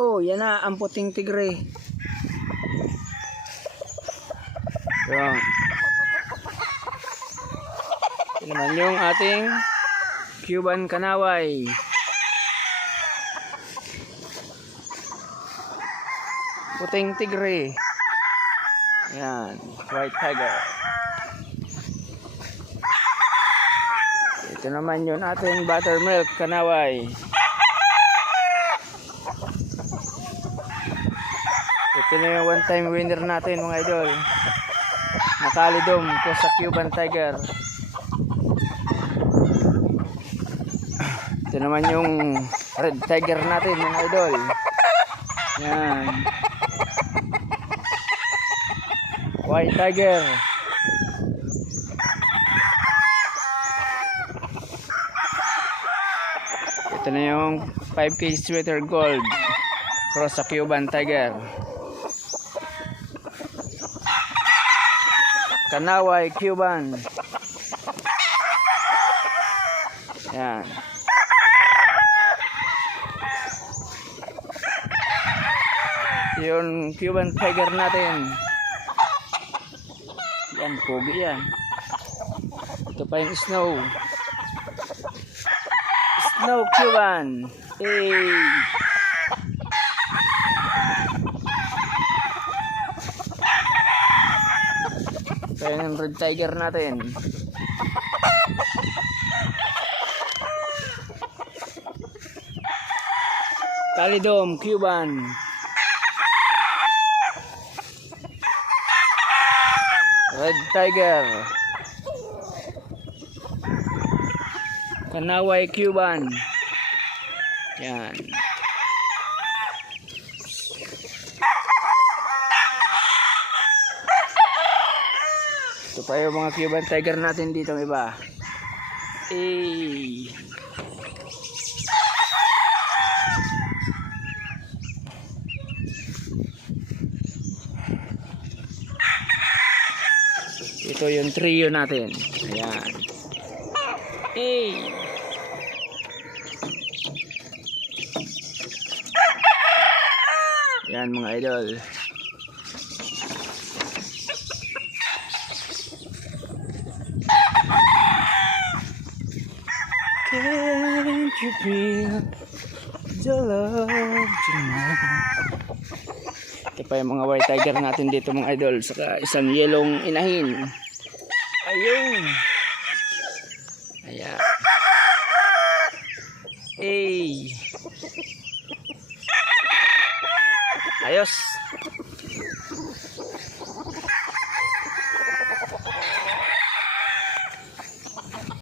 Oh, yan na ang puting tigre. Yan. Ito naman yung ating Cuban kanaway. Puting tigre. Yan, white tiger. Ito naman yung ating buttermilk kanaway. Ito na yung one time winner natin mga idol. Nakalidom ko sa Cuban tiger. Ito naman yung red tiger natin mga idol. Yan. White tiger. Ito na yung 5K sweater gold cross sa Cuban tiger. Kanaway Cuban. Yan. Yung Cuban tiger natin. Yan, pogi yan. Ito pa yung snow. Snow Cuban. Hey. Ito yung red tiger natin. Calidom Cuban. Red tiger. Kanaway Cuban. Yan. Ito pa yung mga Cuban tiger natin dito iba. Eh. Ito yung trio natin. Ayan. Hey. Yan mga idol. Can't you feel the love tonight? Ito pa yung mga white tiger natin dito mga idol. Saka isang yelong inahin. Ayun. Ayan. Hey. Ayos.